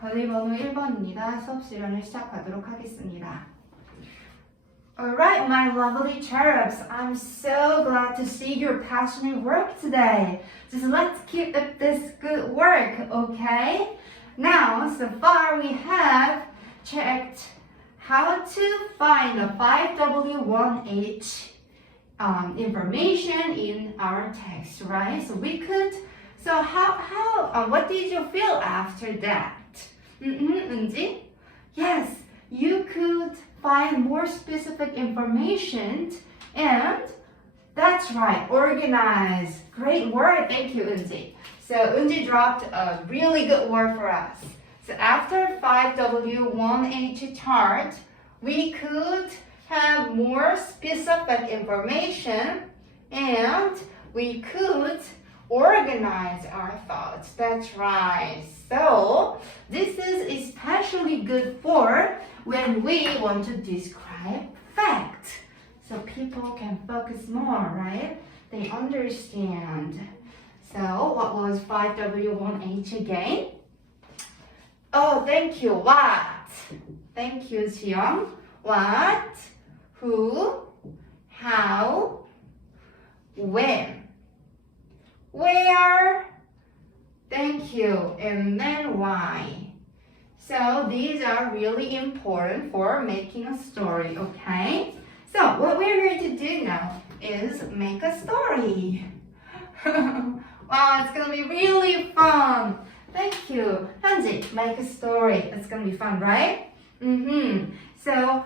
과제 번호 1번입니다. 수업 실연을 시작하도록 하겠습니다. Alright, my lovely cherubs, I'm so glad to see your passionate work today. Just let's keep up this good work, okay? Now, so far we have checked how to find the 5W1H information in our text, right? So we could, what did you feel after that? 은지? Yes, you could find more specific information and that's right, organize. Great word, thank you, Unji. So Unji dropped a really good word for us. So after 5W1H chart, we could have more specific information and we could organize our thoughts. That's right. So this is especially good for when we want to describe facts. So people can focus more, right? They understand. So what was 5W1H again? Oh, thank you. What? Thank you, Jiyoung. What? Who? How? When? Where? Thank you. And then why? So these are really important for making a story, okay? So what we're going to do now is make a story. Wow, it's going to be really fun. Thank you. Hanji, make a story. It's going to be fun, right? So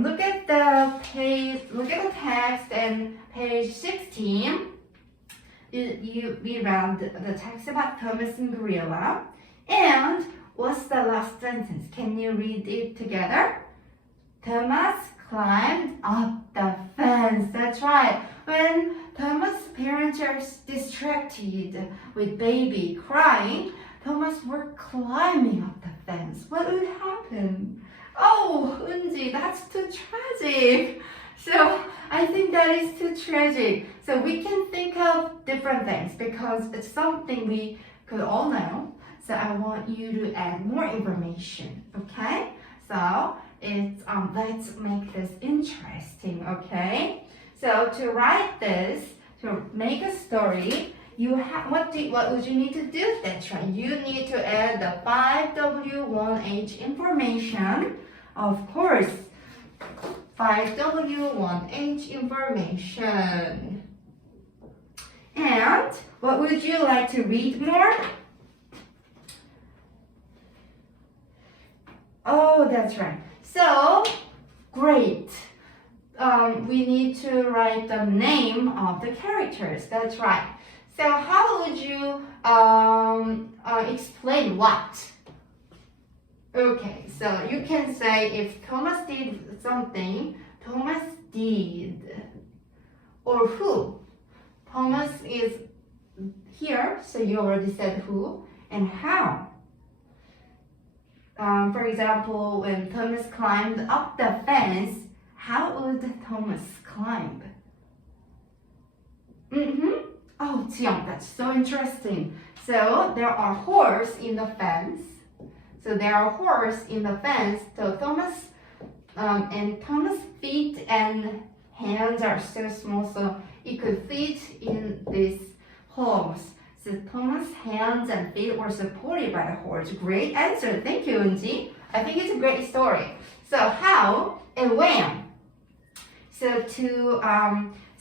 look at the page, look at the text and page 16. We read the text about Thomas and Gorilla. And what's the last sentence? Can you read it together? Thomas climbed up the fence. That's right. When Thomas' parents are distracted with baby crying, Thomas were climbing up the fence. What would happen? Oh, Unji, that's too tragic. So I think that is too tragic. So we can think of different things because it's something we could all know. So I want you to add more information, okay? So it's let's make this interesting, okay? So to write this, to make a story, you have what would you need to do? That's right. You need to add the 5W1H information, of course. 5W1H information. And what would you like to read more? Oh, that's right. So, great. We need to write the name of the characters. That's right. So how would you explain what? Okay, so you can say if Thomas did something, Thomas did. Or who? Thomas is here, so you already said who. And how? For example, when Thomas climbed up the fence, how would Thomas climb? Oh, Jiyoung, that's so interesting. So there are horses in the fence. So Thomas and Thomas' feet and hands are so small, so it could fit in this horse. So Thomas' hands and feet were supported by the horse. Great answer. Thank you, Unji. I think it's a great story. So how and when? So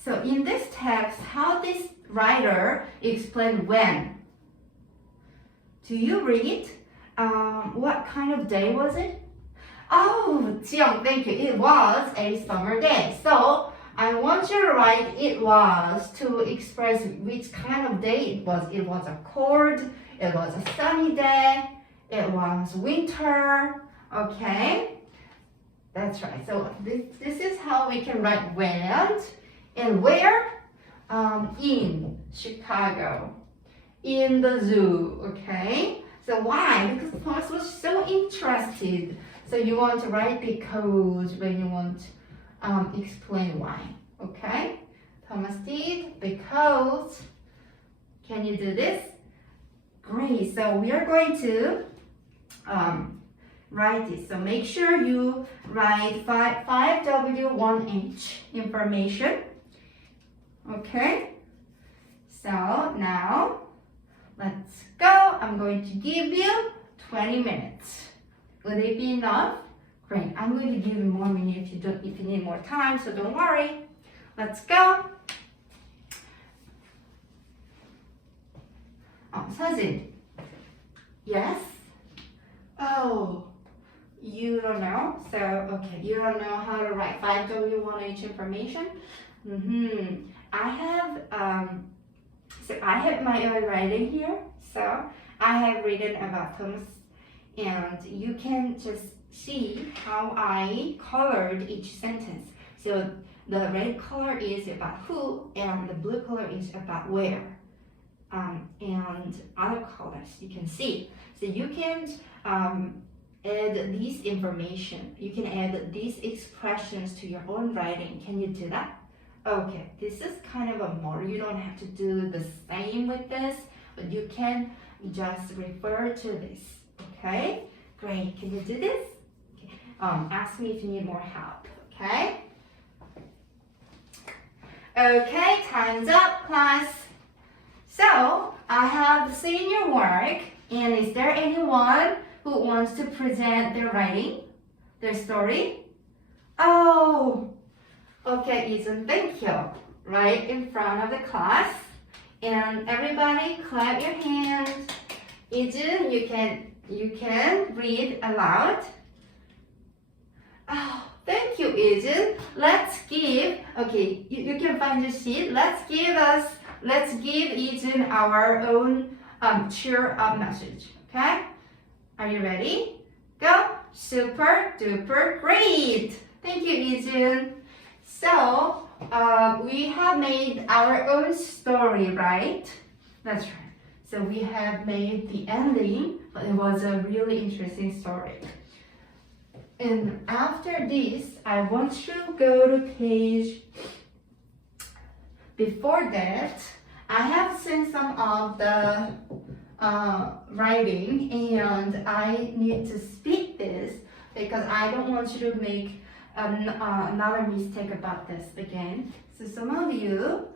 so in this text, how this writer explained when? Do you read? What kind of day was it? Oh, Jiyoung, thank you. It was a summer day. So I want you to write it was to express which kind of day it was. It was a cold, it was a sunny day, it was winter, okay? That's right. So this is how we can write when and where. In Chicago, in the zoo, okay? So why? Because Thomas was so interested. So you want to write because when you want to explain why, okay? Thomas did because. Can you do this? Great. So we are going to write it. So make sure you write 5W1H information. Okay, so now let's go. I'm going to give you 20 minutes. Will it be enough? Great. I'm going to give you more minutes if you need more time, so don't worry. Let's go. 서진. Yes? Oh, you don't know? So, okay, you don't know how to write 5W1H information? I have my own writing here. So, I have written about things, and you can just see how I colored each sentence. So, the red color is about who, and the blue color is about where. And other colors you can see. So you can add this information. You can add these expressions to your own writing. Can you do that? Okay, this is kind of a model. You don't have to do the same with this, but you can just refer to this. Okay, great. Can you do this? Okay. Ask me if you need more help. Okay. Okay, time's up, class. So, I have seen your work, and is there anyone who wants to present their writing, their story? Oh, okay, Ethan, thank you. Right in front of the class, and everybody clap your hands. Ethan, you can read aloud. Oh, thank you, Ethan. Let's give, okay, you can find your sheet. Let's give Ethan our own cheer up message, okay? Are you ready? Go! Super duper great! Thank you, Ethan. So, we have made our own story, right? That's right. So we have made the ending, but it was a really interesting story. And after this, I want to go to page. Before that, I have seen some of the writing, and I need to speak this because I don't want you to make another mistake about this again. So some of you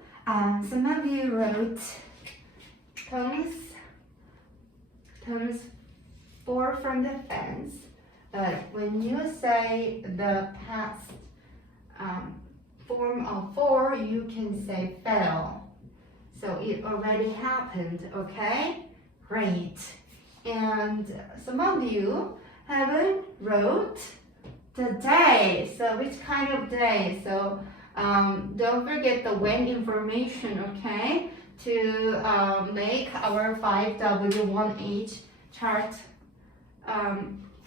wrote terms 4 from the fence, but when you say the past form of 4, you can say fell. So it already happened, okay? Great. And some of you haven't wrote the day. So which kind of day? So don't forget the when information, okay? To make our 5W1H chart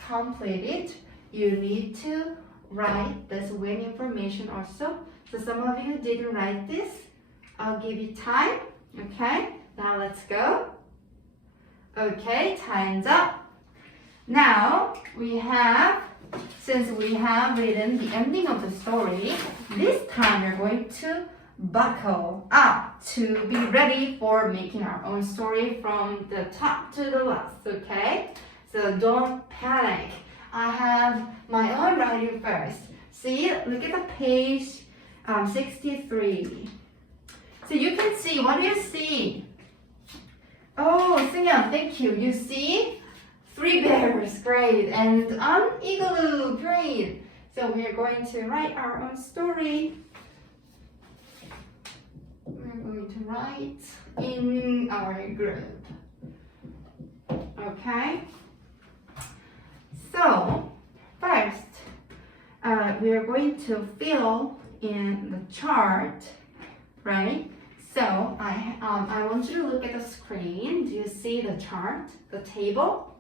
completed, you need to write this when information also. So some of you didn't write this. I'll give you time. Okay, now let's go. Okay, time's up. Now since we have written the ending of the story, this time we're going to buckle up to be ready for making our own story from the top to the last, okay? So don't panic. I have my own writing first. See, look at the page 63. So you can see, what do you see? Oh, Singyeon, thank you. You see 3 bears, great, and an igloo, great. So we are going to write our own story. We're going to write in our group. Okay. So first, we are going to fill in the chart, right? So I want you to look at the screen. Do you see the chart, the table?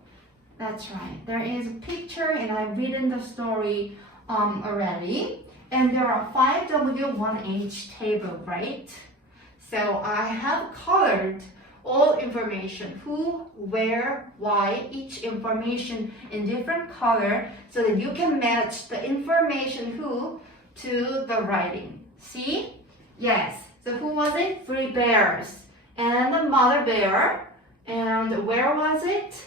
That's right. There is a picture, and I've written the story already. And there are 5W1H table, right? So I have colored all information, who, where, why, each information in different color, so that you can match the information who to the writing. See? Yes. So who was it? 3 bears. And the mother bear. And where was it?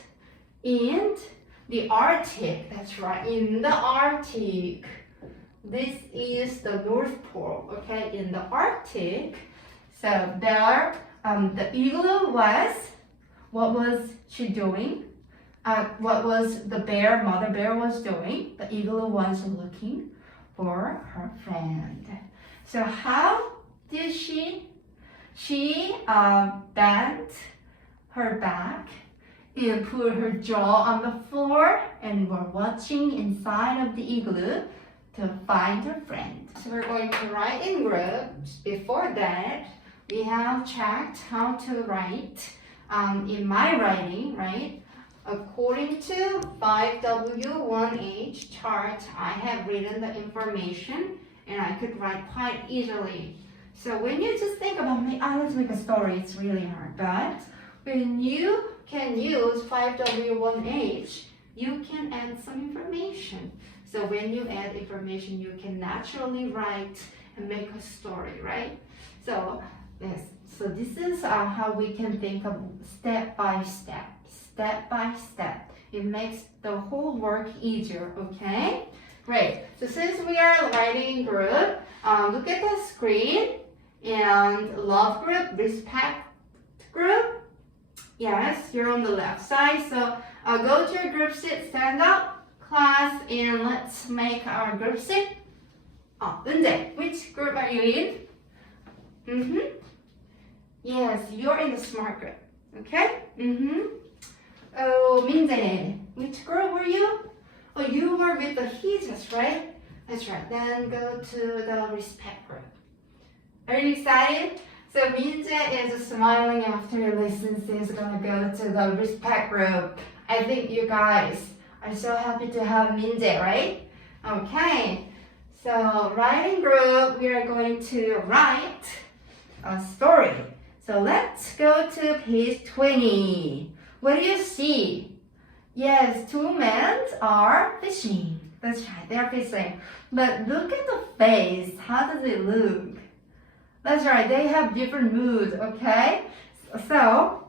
In the Arctic. That's right, in the Arctic. This is the North Pole, okay, in the Arctic. So there, the igloo was, what was she doing? What was the bear, mother bear was doing? The igloo was looking for her friend. So how did she? She bent her back and put her jaw on the floor and were watching inside of the igloo to find her friend. So we're going to write in groups. Before that, we have checked how to write in my writing, right? According to 5W1H chart, I have written the information and I could write quite easily. So when you just think about me, let's make a story, it's really hard. But when you can use 5W1H, you can add some information. So when you add information, you can naturally write and make a story, right? So yes, so this is how we can think of step by step. Step by step. It makes the whole work easier, okay? Great. So since we are writing in group, look at the screen and love group, respect group. Yes, you're on the left side. So go to your group sheet, stand up, class, and let's make our group sheet. Lindsay, which group are you in? Yes, you're in the smart group. Okay? Oh, Minjae, which group were you? Oh, you were with the Hijas, right? That's right. Then go to the respect group. Are you excited? So Minjae is smiling after listens. She's gonna go to the respect group. I think you guys are so happy to have Minjae, right? Okay. So writing group, we are going to write a story. So let's go to page 20. What do you see? Yes, two men are fishing. That's right, they're fishing. But look at the face. How does it look? That's right, they have different moods, okay? So,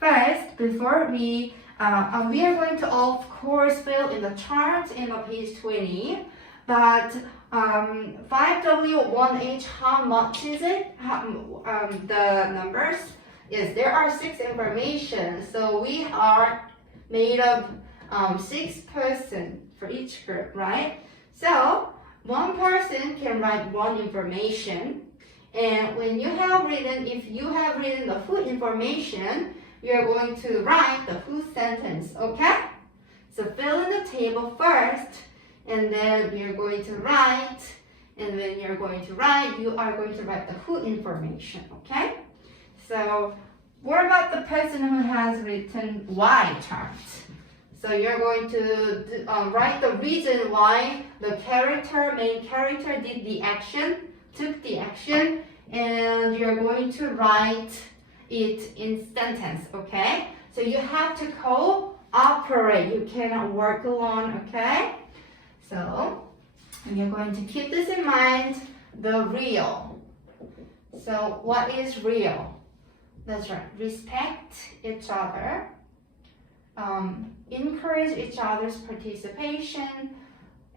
first, before we are going to, of course, fill in the chart in page 20. But 5W1H, how much is it? The numbers? Yes, there are 6 information. So we are made of 6 person for each group, right? So one person can write one information. And when you have written, if you have written the who information, you are going to write the who sentence, okay? So fill in the table first, and then you're going to write, and when you're going to write, you are going to write the who information, okay? So what about the person who has written Y chart? So you're going to write the reason why the main character did the action, took the action, and you're going to write it in sentence, okay? So you have to cooperate. You cannot work alone, okay? So you're going to keep this in mind, the real. So what is real? That's right, respect each other, encourage each other's participation,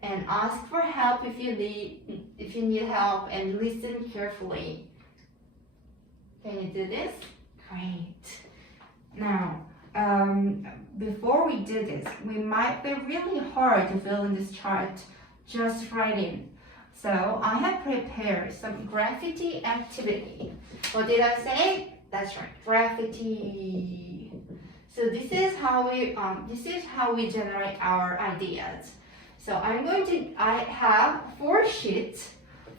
and ask for help if you need help, and listen carefully. Can you do this? Great. Now, before we do this, we might be really hard to fill in this chart just writing. So I have prepared some graffiti activity. What did I say? That's right, graffiti. So this is how we generate our ideas. So I have 4 sheets,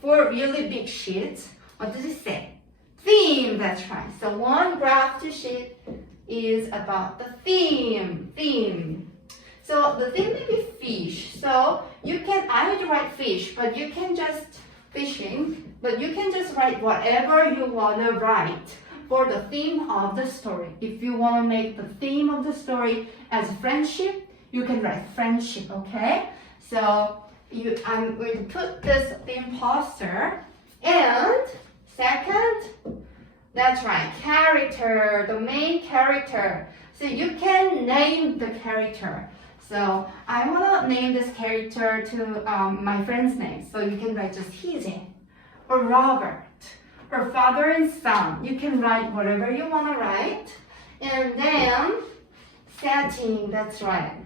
4 really big sheets. What does it say? Theme, that's right. So one graph sheet is about the theme. So the theme may be fish. So I would write fish, but you can just fishing, but you can just write whatever you want to write for the theme of the story. If you want to make the theme of the story as friendship, you can write friendship, okay? So I'm going to put this theme poster, and second, that's right, character, the main character. So you can name the character. So I want to name this character to my friend's name. So you can write just Hize or Robert or father and son. You can write whatever you want to write. And then setting, that's right,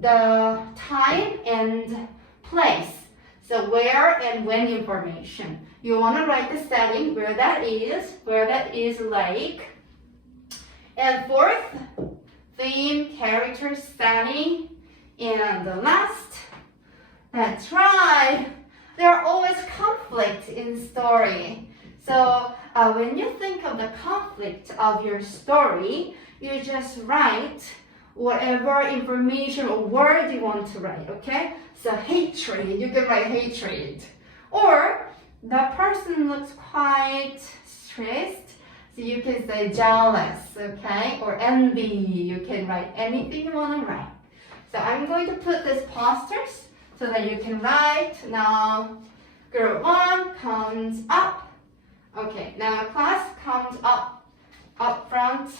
the time and place. So where and when information. You want to write the setting, where that is like. And fourth, theme, character, setting. And the last, that's right, there are always conflicts in story. So when you think of the conflict of your story, you just write whatever information or word you want to write, okay? So hatred, you can write hatred. Or the person looks quite stressed, so you can say jealous, okay? Or envy, you can write anything you want to write. So I'm going to put these posters so that you can write. Now, group 1 comes up. Okay, now class comes up front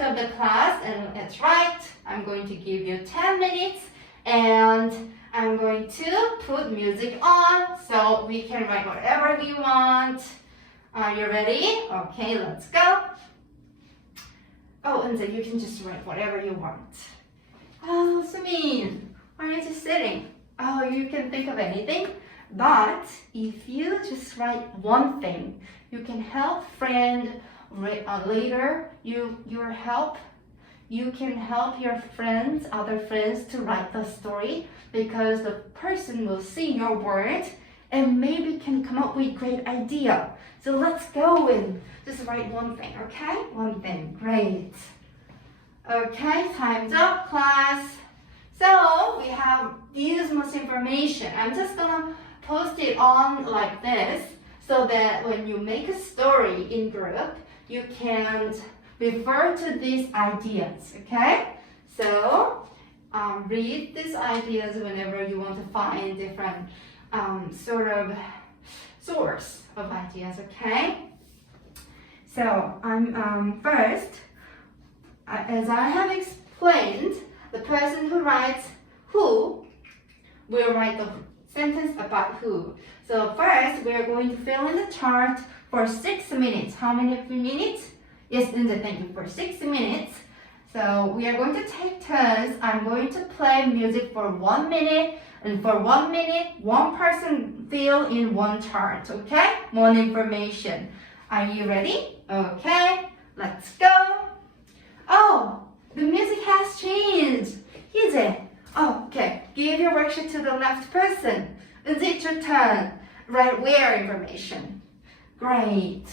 of the class, and that's right. I'm going to give you 10 minutes, and I'm going to put music on so we can write whatever we want. Are you ready? Okay, let's go. Oh, and then you can just write whatever you want. Oh, Sumin, why are you just sitting? Oh, you can think of anything. But if you just write one thing, you can help friend later. You can help your friends, other friends, to write the story, because the person will see your words and maybe can come up with great idea. So let's go and just write one thing, okay? One thing, great. Okay, time's up, class. So we have this much information. I'm just gonna post it on like this so that when you make a story in group, you can refer to these ideas, okay? So read these ideas whenever you want to find different sort of source of ideas, okay? So I'm first, as I have explained, the person who writes who will write the sentence about who. So first, we are going to fill in the chart for 6 minutes. How many minutes? Yes, Linda, thank you, for 6 minutes. So we are going to take turns. I'm going to play music for 1 minute, and for 1 minute, one person fill in one chart, okay? One information. Are you ready? Okay, let's go. Oh, the music has changed. Is it? Oh, okay. Give your worksheet to the left person. It's your turn. Write where information. Great.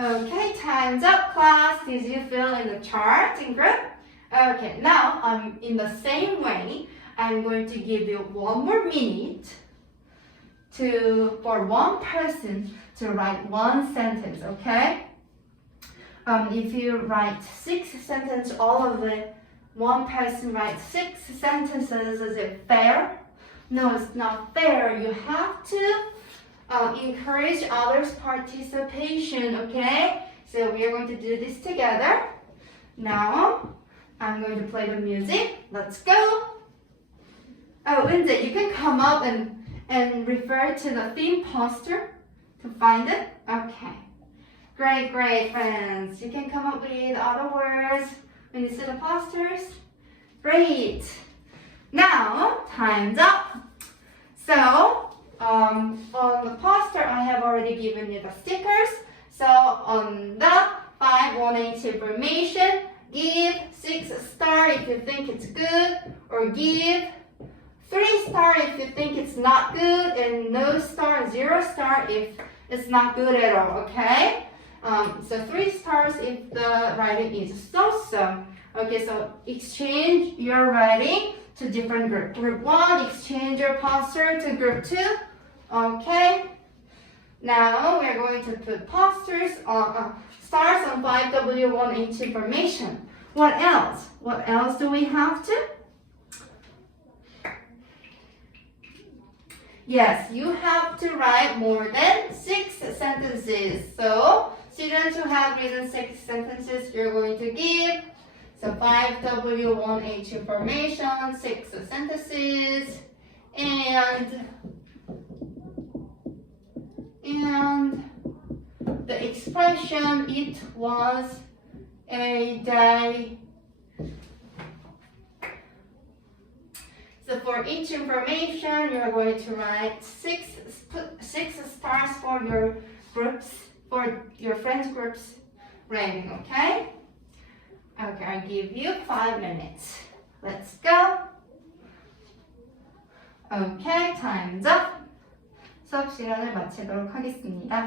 Okay, time's up, class. Did you fill in the chart in group? Okay, now in the same way, I'm going to give you 1 more minute for one person to write one sentence, okay? If you write 6 sentences, all of the one person writes 6 sentences, is it fair? No, it's not fair. You have to encourage others' participation, okay? So we are going to do this together. Now, I'm going to play the music. Let's go. Oh, Lindsay, you can come up and refer to the theme poster to find it. Okay. Great, great, friends. You can come up with other words when you see the posters. Great. Now, time's up. So, on the poster, I have already given you the stickers. So, on the 518 information, give 6 stars if you think it's good, or give 3 stars if you think it's not good, and no star, 0 star if it's not good at all, okay? So 3 stars if the writing is so-so. Okay, so exchange your writing to different group. Group 1, exchange your poster to group 2. Okay. Now we're going to put posters on stars on 5W1H information. What else? What else do we have to? Yes, you have to write more than 6 sentences. So students who have written 6 sentences, you're going to give So 5W1H information, 6 sentences, and the expression it was a day. So for each information, you are going to write six stars for your groups, for your friends groups rating, okay? Okay, I'll give you 5 minutes. Let's go. Okay, time's up. 수업 시간을 마치도록 하겠습니다.